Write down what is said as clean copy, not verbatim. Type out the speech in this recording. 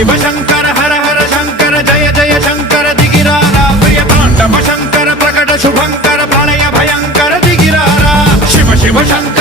शिव शंकर हर हर शंकर जय जय शंकर दिगिरारा प्रिय तांडव शंकर प्रकट शुभंकर प्रलय भयंकर दिगिरारा शिव शिव शंकर